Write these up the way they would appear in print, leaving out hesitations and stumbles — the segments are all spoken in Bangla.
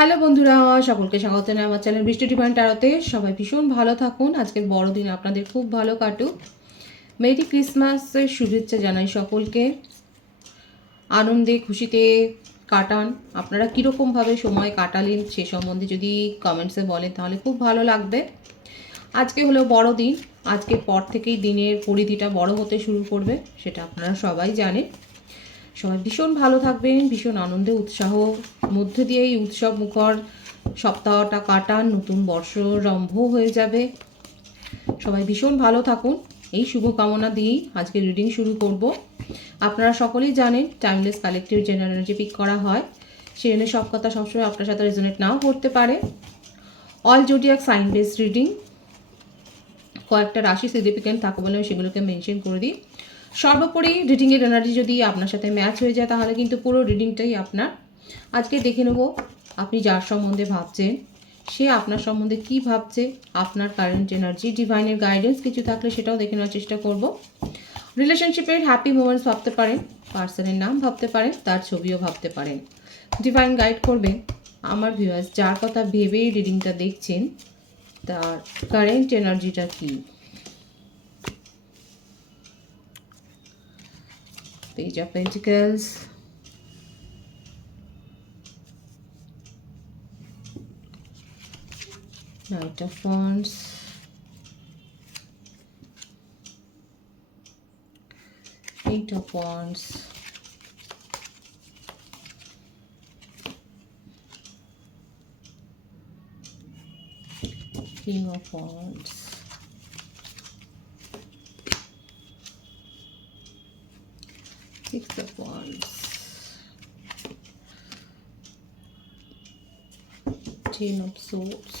হ্যালো বন্ধুরা, সকলকে স্বাগত জানাই আমার চ্যানেল বৃষ্টি ডিভাইন ট্যারোতে। সবাই ভীষণ ভালো থাকুন। আজকের বড়দিন আপনাদের খুব ভালো কাটুক। মেরি ক্রিসমাসের শুভেচ্ছা জানাই সকলকে। আনন্দে খুশিতে কাটান। আপনারা কীরকমভাবে সময় কাটালেন সে সম্বন্ধে যদি কমেন্টসে বলেন তাহলে খুব ভালো লাগবে। আজকে হলো বড়দিন। আজকের পর থেকেই দিনের পরিধিটা বড় হতে শুরু করবে, সেটা আপনারা সবাই জানেন। সবাই ভীষণ ভালো থাকবেন, ভীষণ আনন্দে উৎসাহ মধ্যে দিয়ে এই উৎসব মুখর সপ্তাহটা কাটান। নতুন বর্ষরম্ভ হয়ে যাবে। সবাই ভীষণ ভালো থাকুন, এই শুভকামনা দিয়েই আজকে রিডিং শুরু করব। আপনারা সকলেই জানেন timeless collective general energy peak করা হয়। সেই জন্য সব কথা সবসময় আপনার সাথে রেজোনেট নাও করতে পারে। All zodiac sign base reading, কয়েকটা রাশি সিগনিফিকেন্ট থাকে বলে সেগুলোকে মেনশন করে দিই। সর্বোপরি রিডিংয়ের এনার্জি যদি আপনার সাথে ম্যাচ হয়ে যায় তাহলে কিন্তু পুরো রিডিংটাই আপনার। আজকে দেখে নেব আপনি যার সম্বন্ধে ভাবছেন সে আপনার সম্বন্ধে কি ভাবছে, আপনার কারেন্ট এনার্জি, ডিভাইনের গাইডেন্স কিছু থাকলে সেটাও দেখে নেওয়ার চেষ্টা করব। রিলেশনশিপের হ্যাপি মোমেন্টস ভাবতে পারেন, পার্সনের নাম ভাবতে পারেন, তার ছবিও ভাবতে পারেন। ডিভাইন গাইড করবেন আমার ভিউয়ার্স যার কথা ভেবেই রিডিংটা দেখছেন তার কারেন্ট এনার্জিটা কী। Page of Pentacles, Knight of Wands, Eight of Wands, King of Wands, Six of Wands, Ten of Swords,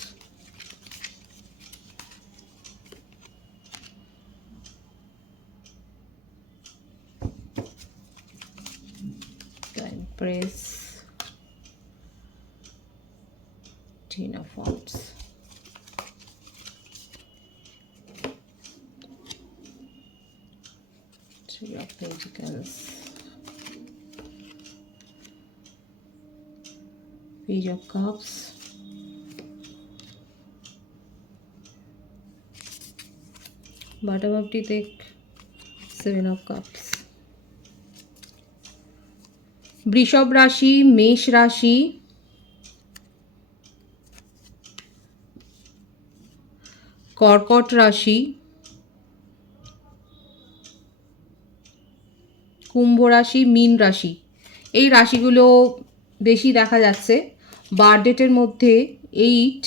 the Empress, Ten of Wands, Three of Pentacles, Page of Cups, bottom of the deck, Seven of Cups. বৃষভ রাশি, মেষ রাশি, কর্কট রাশি, কুম্ভ রাশি, মীন রাশি, এই রাশিগুলো বেশি দেখা যাচ্ছে। বার্থডেটের মধ্যে 8,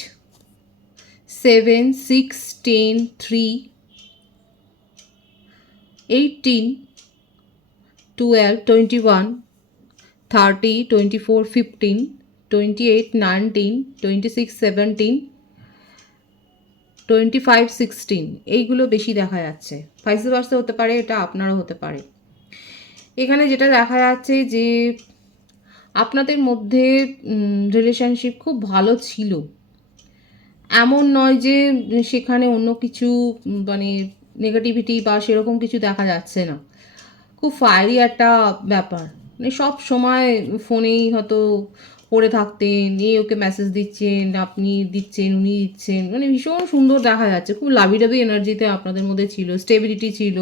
7, 6, 10, 3, 18, 12, 21, 30, 24, 15, 28, 19, 26, 17, 25, 16 এইগুলো বেশি দেখা যাচ্ছে। ভাইস ভার্সা হতে পারে, এটা আপনারও হতে পারে। এখানে যেটা দেখা যাচ্ছে যে আপনাদের মধ্যে রিলেশনশিপ খুব ভালো ছিল, এমন নয় যে সেখানে অন্য কিছু মানে নেগেটিভিটি বা সেরকম কিছু দেখা যাচ্ছে না। খুব ফায়ারি একটা ব্যাপার, মানে সব সময় ফোনেই হয়তো পড়ে থাকতেন, এই ওকে মেসেজ দিচ্ছেন, আপনি দিচ্ছেন, উনি দিচ্ছেন, মানে ভীষণ সুন্দর দেখা যাচ্ছে। খুব লাভি লাভি এনার্জিতে আপনাদের মধ্যে ছিল, স্টেবিলিটি ছিল,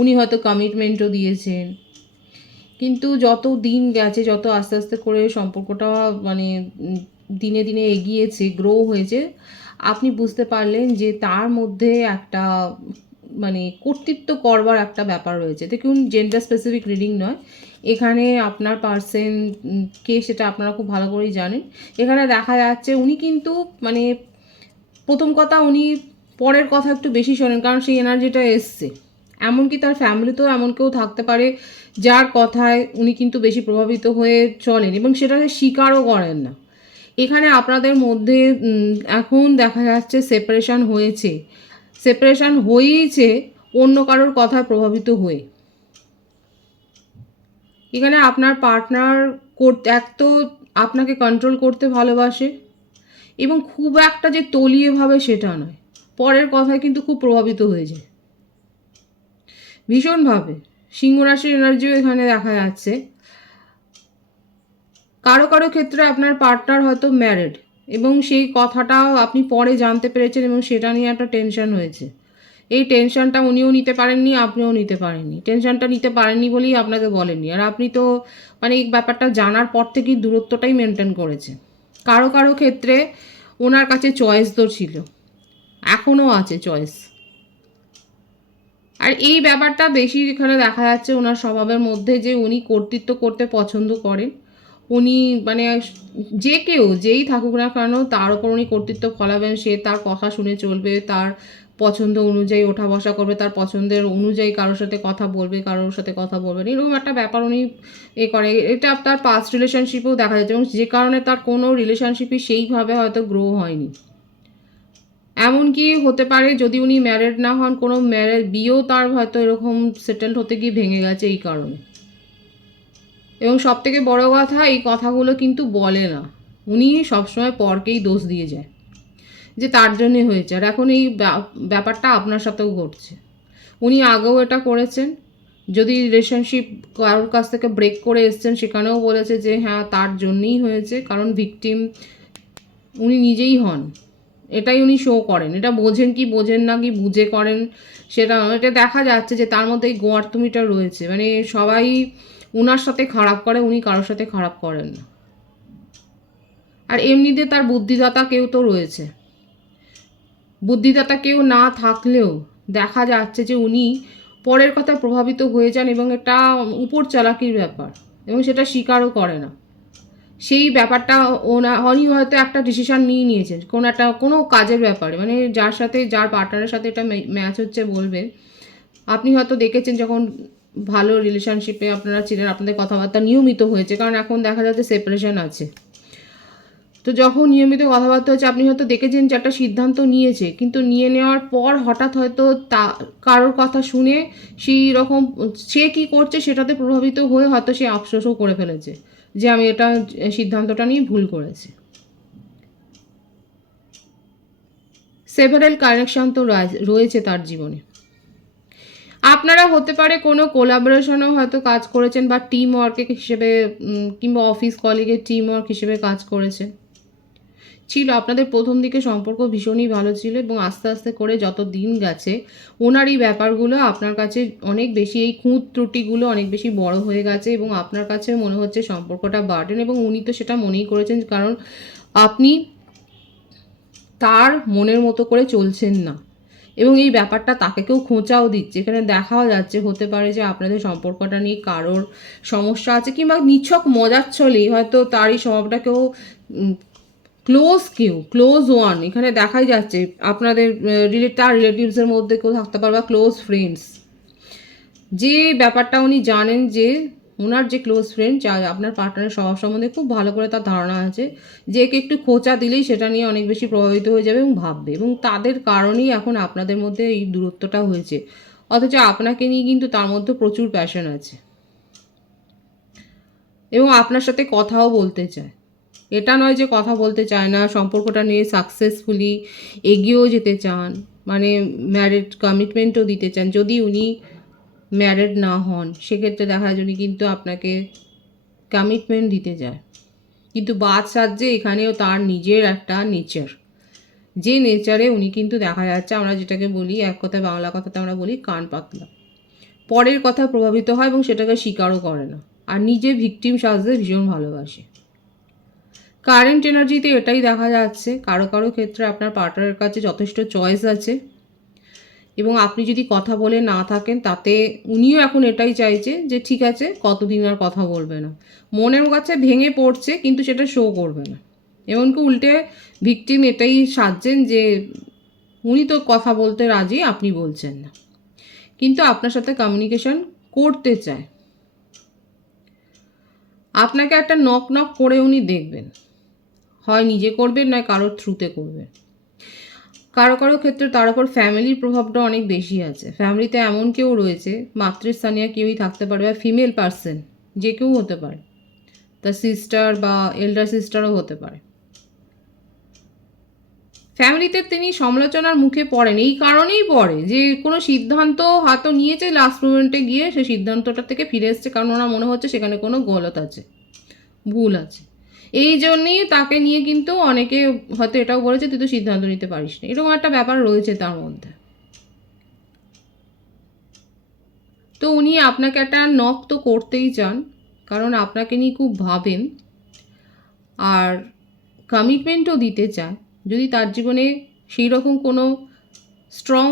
উনি হয়তো কমিটমেন্টও দিয়েছেন। কিন্তু যত দিন গেছে, যত আস্তে আস্তে করে সম্পর্কটা মানে দিনে দিনে এগিয়েছে, গ্রো হয়েছে, আপনি বুঝতে পারলেন যে তার মধ্যে একটা মানে কর্তৃত্ব করবার একটা ব্যাপার রয়েছে। দেখুন, জেন্ডার স্পেসিফিক রিডিং নয় এখানে, আপনার পার্সন কে সেটা আপনারা খুব ভালো করেই জানেন। এখানে দেখা যাচ্ছে উনি কিন্তু মানে প্রথম কথা উনি পরের কথা একটু বেশি শোনেন, কারণ সেই এনার্জিটা এসছে। এমনকি তার ফ্যামিলিতেও এমন কেউ থাকতে পারে যার কথায় উনি কিন্তু বেশি প্রভাবিত হয়ে চলেন এবং সেটাকে স্বীকারও করেন না। এখানে আপনাদের মধ্যে এখন দেখা যাচ্ছে সেপারেশন হয়েছে, সেপারেশন হয়েইছে অন্য কারোর কথায় প্রভাবিত হয়ে। এখানে আপনার পার্টনার এক তো আপনাকে কন্ট্রোল করতে ভালোবাসে এবং খুব একটা যে তলিয়ে ভাবে সেটা নয়, পরের কথায় কিন্তু খুব প্রভাবিত হয়ে যায় ভীষণভাবে। সিংহ রাশির এনার্জিও এখানে দেখা যাচ্ছে। কারো কারো ক্ষেত্রে আপনার পার্টনার হয়তো ম্যারিড এবং সেই কথাটাও আপনি পরে জানতে পেরেছেন এবং সেটা নিয়ে একটা টেনশন হয়েছে। এই টেনশনটা উনিও নিতে পারেননি, আপনিও নিতে পারেননি। টেনশনটা নিতে পারেননি বলেই আপনাকে বলেননি। আর আপনি তো মানে এই ব্যাপারটা জানার পর থেকেই দূরত্বটাই মেনটেন করেছে। কারো কারো ক্ষেত্রে ওনার কাছে চয়েস তো ছিল, এখনও আছে চয়েস। আর এই ব্যাপারটা বেশি এখানে দেখা যাচ্ছে ওনার স্বভাবের মধ্যে, যে উনি কর্তৃত্ব করতে পছন্দ করেন। উনি মানে যে কেউ যেই থাকুক না কেন তার ওপর উনি কর্তৃত্ব ফলাবেন, সে তার কথা শুনে চলবে, তার পছন্দ অনুযায়ী ওঠা বসা করবে, তার পছন্দের অনুযায়ী কারোর সাথে কথা বলবে, কারোর সাথে কথা বলবে না, এরকম একটা ব্যাপার উনি করে। এটা তার পাস্ট রিলেশনশিপেও দেখা যাচ্ছে এবং যে কারণে তার কোনো রিলেশনশিপই সেইভাবে হয়তো গ্রো হয়নি। এমনকি হতে পারে যদি উনি ম্যারেড না হন, কোনো বিয়েও তার হয়তো এরকম সেটেলড হতে গিয়ে ভেঙে গেছে এই কারণে। এবং সবথেকে বড় কথা, এই কথাগুলো কিন্তু বলে না, উনি সবসময় পরকেই দোষ দিয়ে যায় যে তার জন্যে হয়েছে। আর এখন এই ব্যাপারটা আপনার সাথেও ঘটছে। উনি আগেও এটা করেছেন, যদি রিলেশনশিপ কারোর কাছ থেকে ব্রেক করে এসছেন সেখানেও বলেছে যে হ্যাঁ তার জন্যই হয়েছে, কারণ ভিকটিম উনি নিজেই হন। এটাই উনি শো করেন। এটা বোঝেন কি বোঝেন না, কি বুঝে করেন সেটা, এটা দেখা যাচ্ছে যে তার মধ্যে এই গোয়ার্তুমিটা রয়েছে। মানে সবাই ওনার সাথে খারাপ করে, উনি কারোর সাথে খারাপ করেন না। আর এমনিতে তার বুদ্ধিদাতা কেউ তো রয়েছে। বুদ্ধিদাতা কেউ না থাকলেও দেখা যাচ্ছে যে উনি পরের কথা প্রভাবিত হয়ে যান এবং এটা উপর চালাকির ব্যাপার, এবং সেটা স্বীকারও করে না। সেই ব্যাপারটা উনি হয়তো একটা ডিসিশান নিয়েছেন কোনো কাজের ব্যাপারে, মানে যার সাথে যার পার্টনারের সাথে এটা ম্যাচ হচ্ছে বলবে। আপনি হয়তো দেখেছেন যখন ভালো রিলেশনশিপে আপনারা ছিলেন, আপনাদের কথাবার্তা নিয়মিত হয়েছে, কারণ এখন দেখা যাচ্ছে সেপারেশন আছে। তো যখন নিয়মিত কথাবার্তা হচ্ছে আপনি হয়তো দেখেছেন যে একটা সিদ্ধান্ত নিয়েছে, কিন্তু নিয়ে নেওয়ার পর হঠাৎ হয়তো কারোর কথা শুনে সেই রকম সে কী করছে সেটাতে প্রভাবিত হয়ে হয়তো সে আফসোসও করে ফেলেছে যে আমি এটা সিদ্ধান্তটা নিয়ে ভুল করেছি। সেভারাল কানেকশন তো রয়েছে তার জীবনে। আপনারা হতে পারে কোনো কোলাবোরেশনও হয়তো কাজ করেছেন, বা টিম ওয়ার্কের হিসেবে কিংবা অফিস কলিগের টিম ওয়ার্ক হিসেবে কাজ করেছেন। ছিল আপনাদের প্রথম দিকে সম্পর্ক ভীষণই ভালো ছিল, এবং আস্তে আস্তে করে যত দিন গেছে ওনার এই ব্যাপারগুলো আপনার কাছে অনেক বেশি, এই খুঁত ত্রুটিগুলো অনেক বেশি বড় হয়ে গেছে এবং আপনার কাছে মনে হচ্ছে সম্পর্কটা বার্ডেন, এবং উনি তো সেটা মনেই করেছেন, কারণ আপনি তার মনের মতো করে চলছেন না। এবং এই ব্যাপারটা তাকে কেউ খোঁচাও দিচ্ছে, এখানে দেখাও যাচ্ছে হতে পারে যে আপনাদের সম্পর্কটা নিয়ে কারোর সমস্যা আছে, কিংবা নিছক মজার ছলেই হয়তো তারই স্বভাবটা কেউ ক্লোজ ওয়ান এখানে দেখাই যাচ্ছে। আপনাদের তার রিলেটিভসের মধ্যে কেউ থাকতে পারে, বা ক্লোজ ফ্রেন্ডস, যে ব্যাপারটা উনি জানেন যে ওনার যে ক্লোজ ফ্রেন্ড যা আপনার পার্টনারের স্বভাব সম্বন্ধে খুব ভালো করে তার ধারণা আছে, যে একটু খোঁচা দিলেই সেটা নিয়ে অনেক বেশি প্রভাবিত হয়ে যাবে এবং ভাববে, এবং তাদের কারণেই এখন আপনাদের মধ্যে এই দূরত্বটা হয়েছে। অথচ আপনাকে নিয়ে কিন্তু তার মধ্যে প্রচুর প্যাশন আছে এবং আপনার সাথে কথাও বলতে চায়। এটা নয় যে কথা বলতে চায় না, সম্পর্কটা নিয়ে সাকসেসফুলি এগিয়েও যেতে চান, মানে ম্যারেড কমিটমেন্টও দিতে চান। যদি উনি ম্যারেড না হন সেক্ষেত্রে দেখা যায় উনি কিন্তু আপনাকে কমিটমেন্ট দিতে যায়, কিন্তু বাদ সাজছে এখানেও তার নিজের একটা নেচার, যে নেচারে উনি কিন্তু দেখা যাচ্ছে, আমরা যেটাকে বলি এক কথায় বাংলা কথাতে আমরা বলি কান পাতলা, পরের কথা প্রভাবিত হয় এবং সেটাকে স্বীকারও করে না, আর নিজে ভিকটিম সাজতে ভীষণ ভালোবাসে। কারেন্ট এনার্জিতে এটাই দেখা যাচ্ছে, কারো কারো ক্ষেত্রে আপনার পার্টনারের কাছে যথেষ্ট চয়েস আছে, এবং আপনি যদি কথা বলে না থাকেন তাতে উনিও এখন এটাই চাইছে যে ঠিক আছে কতদিন আর কথা বলবে না, মনের কাছে ভেঙে পড়ছে কিন্তু সেটা শো করবে না। এমনকি উল্টে ভিকটিম এটাই সাজছেন যে উনি তো কথা বলতে রাজি, আপনি বলছেন না, কিন্তু আপনার সাথে কমিউনিকেশন করতে চায়। আপনাকে একটা নক নক করে উনি দেখবেন, হয় নিজে করবেন নয় কারোর থ্রুতে করবেন। কারো কারো ক্ষেত্রে তার উপর ফ্যামিলির প্রভাবটা অনেক বেশি আছে। ফ্যামিলিতে এমন কেউ রয়েছে, মাতৃস্থানীয় কেউই থাকতে পারে, বা ফিমেল পার্সন যে কেউ হতে পারে, তার সিস্টার বা এল্ডার সিস্টারও হতে পারে। ফ্যামিলিতে তিনি সমালোচনার মুখে পড়েন, এই কারণেই পড়ে যে কোনো সিদ্ধান্ত হয়তো নিয়েছে, লাস্ট মোমেন্টে গিয়ে সেই সিদ্ধান্তটা থেকে ফিরে এসছে, কারণ ওনার মনে হচ্ছে সেখানে কোনো গলত আছে, ভুল আছে। এই জন্যই তাকে নিয়ে কিন্তু অনেকে হয়তো এটাও বলেছে তুই তো সিদ্ধান্ত নিতে পারিস না, এরকম একটা ব্যাপার রয়েছে তার মধ্যে। তো উনি আপনাকে একটা নক তো করতেই চান, কারণ আপনাকে নিয়ে খুব ভাবেন আর কমিটমেন্টও দিতে চায়। যদি তার জীবনে সেই রকম কোনো স্ট্রং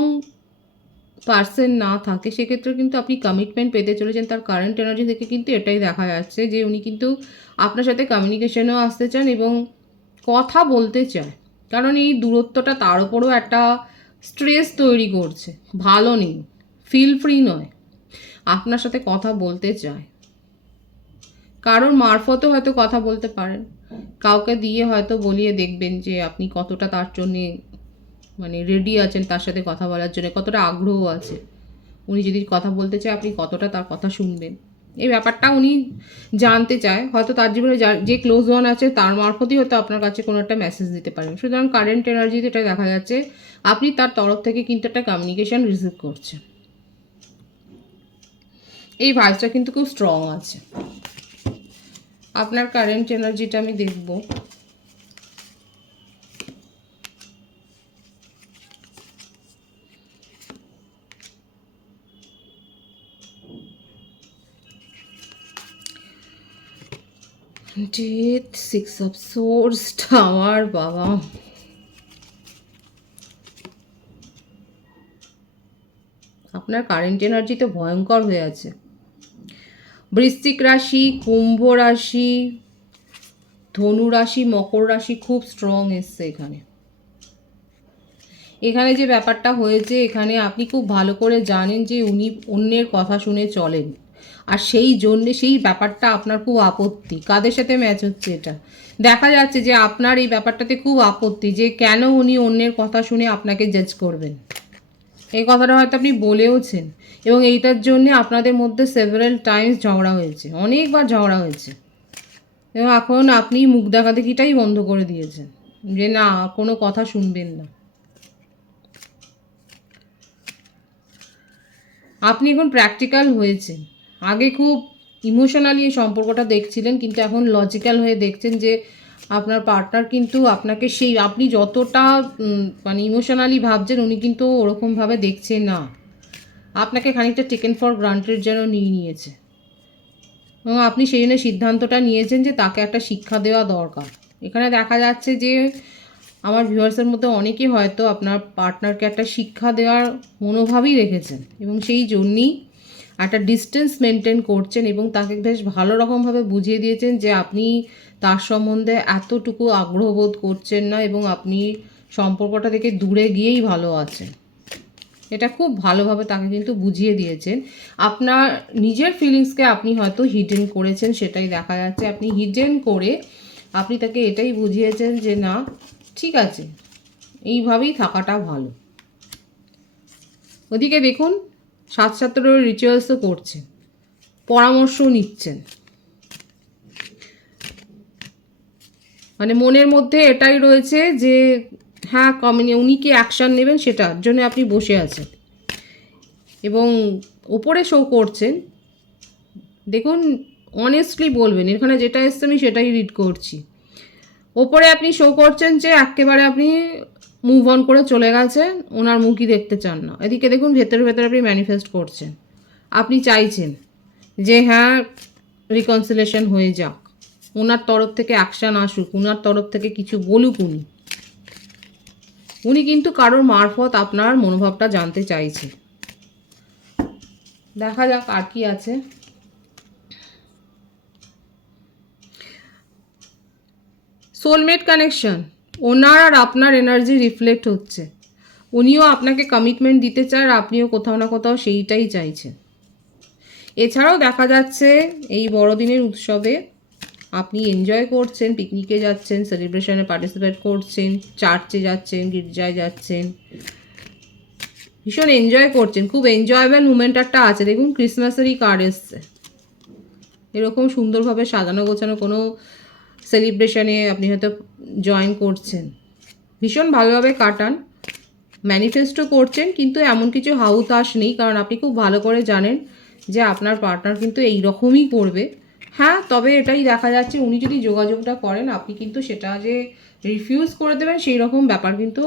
পার্সন না থাকে সেক্ষেত্রে কিন্তু আপনি কমিটমেন্ট পেতে চলেছেন। তার কারেন্ট এনার্জি থেকে কিন্তু এটাই দেখা যাচ্ছে যে উনি কিন্তু আপনার সাথে কমিউনিকেশনেও আসতে চান এবং কথা বলতে চায়, কারণ এই দূরত্বটা তার উপরেও একটা স্ট্রেস তৈরি করছে, ভালো নেই, ফিল ফ্রি নয়, আপনার সাথে কথা বলতে চায়। কারোর মারফতও হয়তো কথা বলতে পারেন, কাউকে দিয়ে হয়তো বলিয়ে দেখবেন যে আপনি কতটা তার জন্যে মানে রেডি আছেন তার সাথে কথা বলার জন্য, কতটা আগ্রহ আছে। উনি যদি কথা বলতে চায় আপনি কতটা তার কথা শুনবেন, এই ব্যাপারটা উনি জানতে চায়। হয়তো তার জীবনে যে ক্লোজ ওয়ান আছে তার মারফতই হয়তো আপনার কাছে কোনো একটা মেসেজ দিতে পারেন। সুতরাং কারেন্ট এনার্জিতে এটা দেখা যাচ্ছে আপনি তার তরফ থেকে কিন্তু একটা কমিউনিকেশন রিসিভ করছেন। এই ভাইসটা কিন্তু খুব স্ট্রং আছে। আপনার কারেন্ট এনার্জিটা আমি দেখব। ডেথ, 6 অফ সোর্স, টাওয়ার, বাবা, আপনার কারেন্ট এনার্জি তো ভয়ঙ্কর হয়ে আছে। বৃশ্চিক রাশি, কুম্ভ রাশি, ধনু রাশি, মকর রাশি খুব স্ট্রং এসছে এখানে। এখানে যে ব্যাপারটা হয়েছে, এখানে আপনি খুব ভালো করে জানেন যে উনি অন্যের কথা শুনে চলেন, আর সেই জন্যে সেই ব্যাপারটা আপনার খুব আপত্তি। কাদের সাথে ম্যাচ হচ্ছে এটা? দেখা যাচ্ছে যে আপনার এই ব্যাপারটাতে খুব আপত্তি যে কেন উনি অন্যের কথা শুনে আপনাকে জাজ করবেন। এই কথাটা হয়তো আপনি বলেওছেন এবং এইটার জন্যে আপনাদের মধ্যে সেভারাল টাইমস ঝগড়া হয়েছে, অনেকবার ঝগড়া হয়েছে, এবং এখন আপনি মুখ দেখাদেখিটাই বন্ধ করে দিয়েছেন যে না, কোনো কথা শুনবেন না। আপনি এখন প্র্যাকটিক্যাল হয়েছেন। আগে খুব ইমোশনালি এই সম্পর্কটা দেখছিলেন, কিন্তু এখন লজিক্যাল হয়ে দেখছেন যে আপনার পার্টনার কিন্তু আপনাকে সেই আপনি যতটা মানে ইমোশনালি ভাবছেন উনি কিন্তু ওরকমভাবে দেখছেন না, আপনাকে খানিকটা টেকেন ফর গ্রান্টেড যেন নিয়ে নিয়েছে, এবং আপনি সেই জন্য সিদ্ধান্তটা নিয়েছেন যে তাকে একটা শিক্ষা দেওয়া দরকার। এখানে দেখা যাচ্ছে যে আমার ভিউয়ার্সের মধ্যে অনেকেই হয়তো আপনার পার্টনারকে একটা শিক্ষা দেওয়ার মনোভাবই রেখেছেন এবং সেই জন্যই একটা ডিস্টেন্স মেনটেন করছেন এবং তাকে বেশ ভালো রকমভাবে বুঝিয়ে দিয়েছেন যে আপনি তার সম্বন্ধে এতটুকু আগ্রহ বোধ করছেন না এবং আপনি সম্পর্কটা থেকে দূরে গিয়েই ভালো আছেন। এটা খুব ভালোভাবে তাকে কিন্তু বুঝিয়ে দিয়েছেন। আপনার নিজের ফিলিংসকে আপনি হয়তো হিডেন করেছেন, সেটাই দেখা যাচ্ছে। আপনি হিডেন করে আপনি তাকে এটাই বুঝিয়েছেন যে না, ঠিক আছে, এইভাবেই থাকাটা ভালো। ওদিকে দেখুন 7/7 রিচুয়ালসও করছেন, পরামর্শও নিচ্ছেন, মানে মনের মধ্যে এটাই রয়েছে যে হ্যাঁ উনি কি অ্যাকশান নেবেন সেটার জন্য আপনি বসে আছেন এবং ওপরে শো করছেন। দেখুন অনেস্টলি বলবেন, এখানে যেটা এসছে আমি সেটাই রিড করছি। ওপরে আপনি শো করছেন যে একেবারে আপনি মুভ অন করে চলে গেছেন, ওনার মুখই দেখতে চান না। এদিকে দেখুন ভেতরে ভেতরে আপনি ম্যানিফেস্ট করছেন, আপনি চাইছেন যে হ্যাঁ রিকনসিলেশন হয়ে যাক, ওনার তরফ থেকে অ্যাকশান আসুক, ওনার তরফ থেকে কিছু বলুক। উনি কিন্তু কারোর মারফত আপনার মনোভাবটা জানতে চাইছে। দেখা যাক আর কি আছে। সোলমেট কানেকশন, ওনার আর আপনার এনার্জি রিফ্লেক্ট হচ্ছে। উনিও আপনাকে কমিটমেন্ট দিতে চায় আর আপনিও কোথাও না কোথাও সেইটাই চাইছেন। এছাড়াও দেখা যাচ্ছে এই বড়দিনের উৎসবে আপনি এনজয় করছেন, পিকনিকে যাচ্ছেন, সেলিব্রেশনে পার্টিসিপেট করছেন, চার্চে যাচ্ছেন, গির্জায় যাচ্ছেন, ভীষণ এনজয় করছেন। খুব এনজয়েবল মুমেন্ট একটা আছে। দেখুন ক্রিসমাসেরই কার্ড এসছে, এরকম সুন্দরভাবে সাজানো গোছানো কোনো সেলিব্রেশনে আপনি হয়তো জয়েন করছেন, ভীষণ ভালোভাবে কাটান, ম্যানিফেস্টও করছেন, কিন্তু এমন কিছু হাউতাস নেই, কারণ আপনি খুব ভালো করে জানেন যে আপনার পার্টনার কিন্তু এই রকমই করবে। হ্যাঁ, তবে এটাই দেখা যাচ্ছে উনি যদি যোগাযোগটা করেন আপনি কিন্তু সেটা যে রিফিউজ করে দেবেন সেই রকম ব্যাপার কিন্তু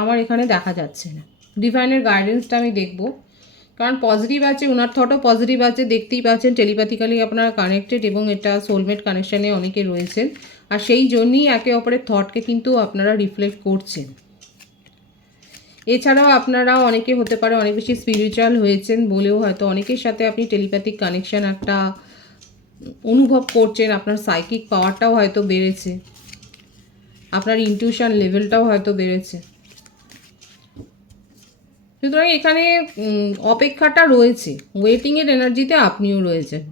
আমার এখানে দেখা যাচ্ছে না। ডিভাইনের গাইডেন্সটা আমি দেখব, কারণ পজিটিভ আছে, ওনার থটও পজিটিভ আছে, দেখতেই পাচ্ছেন টেলিপ্যাথিক্যালি আপনারা কানেক্টেড এবং এটা সোলমেট কানেকশানে অনেকে রয়েছেন, আর সেই জন্যই একে অপরের থটকে কিন্তু আপনারা রিফ্লেক্ট করছেন। এছাড়াও আপনারা অনেকে হতে পারে অনেক বেশি স্পিরিচুয়াল হয়েছেন বলেও হয়তো অনেকের সাথে আপনি টেলিপ্যাথিক কানেকশান একটা অনুভব করছেন, আপনার সাইকিক পাওয়ারটাও হয়তো বেড়েছে, আপনার ইনটিউশন লেভেলটাও হয়তো বেড়েছে। সুতরাং এখানে অপেক্ষাটা রয়েছে, ওয়েটিংয়ের এনার্জিতে আপনিও রয়েছেন।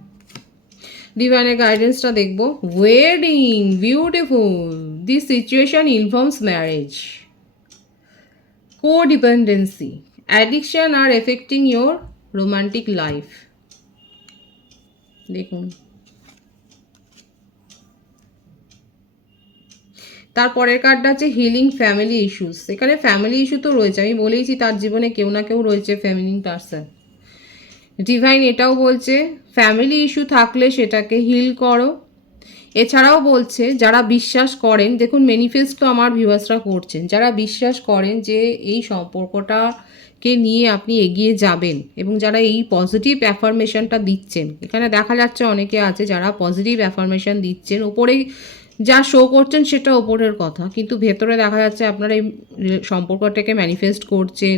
ডিভাইনের গাইডেন্সটা দেখব। Wedding, beautiful, this situation involves marriage, codependency, addiction আর এফেক্টিং ইয়োর রোমান্টিক লাইফ। দেখুন তারপরের কার্ডটা আছে হিলিং ফ্যামিলি ইস্যুস। এখানে ফ্যামিলি ইস্যু তো রয়েছে, আমি বলেইছি তার জীবনে কেউ না কেউ রয়েছে ফ্যামিলি পার্সন। ডিভাইন এটাও বলছে ফ্যামিলি ইস্যু থাকলে সেটাকে হিল করো। এছাড়াও বলছে যারা বিশ্বাস করেন, দেখুন ম্যানিফেস্ট তো আমার ভিউয়ার্সরা করছেন, যারা বিশ্বাস করেন যে এই সম্পর্কটাকে নিয়ে আপনি এগিয়ে যাবেন এবং যারা এই পজিটিভ অ্যাফার্মেশনটা দিচ্ছেন, এখানে দেখা যাচ্ছে অনেকে আছে যারা পজিটিভ অ্যাফার্মেশন দিচ্ছেন, ওপরেই যা শো করছেন সেটা ওপরের কথা, কিন্তু ভেতরে দেখা যাচ্ছে আপনারা এই সম্পর্কটাকে ম্যানিফেস্ট করছেন,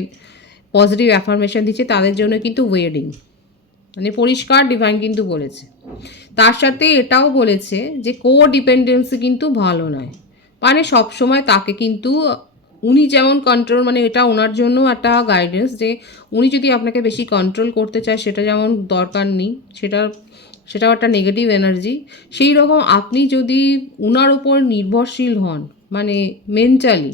পজিটিভ অ্যাফার্মেশন দিচ্ছে, তাদের জন্য কিন্তু ওয়েডিং মানে পরিষ্কার ডিভাইন কিন্তু বলেছে। তার সাথে এটাও বলেছে যে ডিপেন্ডেন্সি কিন্তু ভালো নয়, মানে সবসময় তাকে কিন্তু উনি যেমন কন্ট্রোল, মানে এটা ওনার জন্য একটা গাইডেন্স যে উনি যদি আপনাকে বেশি কন্ট্রোল করতে চায় সেটা যেমন দরকার নেই, সেটাও একটা নেগেটিভ এনার্জি। সেই রকম আপনি যদি উনার উপর নির্ভরশীল হন, মানে মেন্টালি,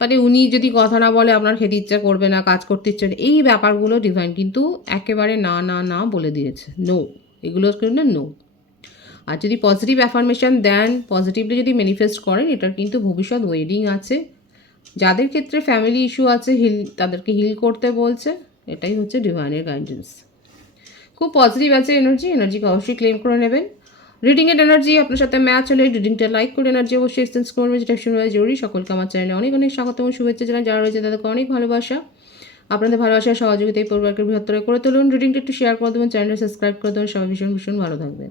মানে উনি যদি কথা না বলে আপনার খেতে ইচ্ছা করবে না, কাজ করতে ইচ্ছে, এই ব্যাপারগুলো ডিভাইন কিন্তু একেবারে না না না বলে দিয়েছে, নো, এগুলোর জন্য নো। আর যদি পজিটিভ অ্যাফার্মেশন দেন, পজিটিভলি যদি ম্যানিফেস্ট করেন, এটার কিন্তু ভবিষ্যৎ ওয়েডিং আছে। যাদের ক্ষেত্রে ফ্যামিলি ইস্যু আছে তাদেরকে হিল করতে বলছে, এটাই হচ্ছে ডিভাইনের গাইডেন্স। খুব পজিটিভ আছে এনার্জিকে অবশ্যই ক্লেম করে নেবেন। রিডিংয়ের এনার্জি আপনার সাথে ম্যাচ হলে রিডিংটা লাইক করে এনার্জি অবশ্যই এক্সচেঞ্জ করবেন, যেটা শুনে জরুরি। সকলকে আমার চ্যানেলে অনেক অনেক স্বাগত এবং শুভেচ্ছা জানাই, যারা রয়েছে তাদেরকে অনেক ভালোবাসা। আপনাদের ভালোবাসার সহযোগিতায় পরিবারকে বৃহত্তর করে তুলুন। রিডিংটা একটু শেয়ার করে দেবেন, চ্যানেলটা সাবস্ক্রাইব করে দেবেন। সবাই ভীষণ ভীষণ ভালো থাকবেন।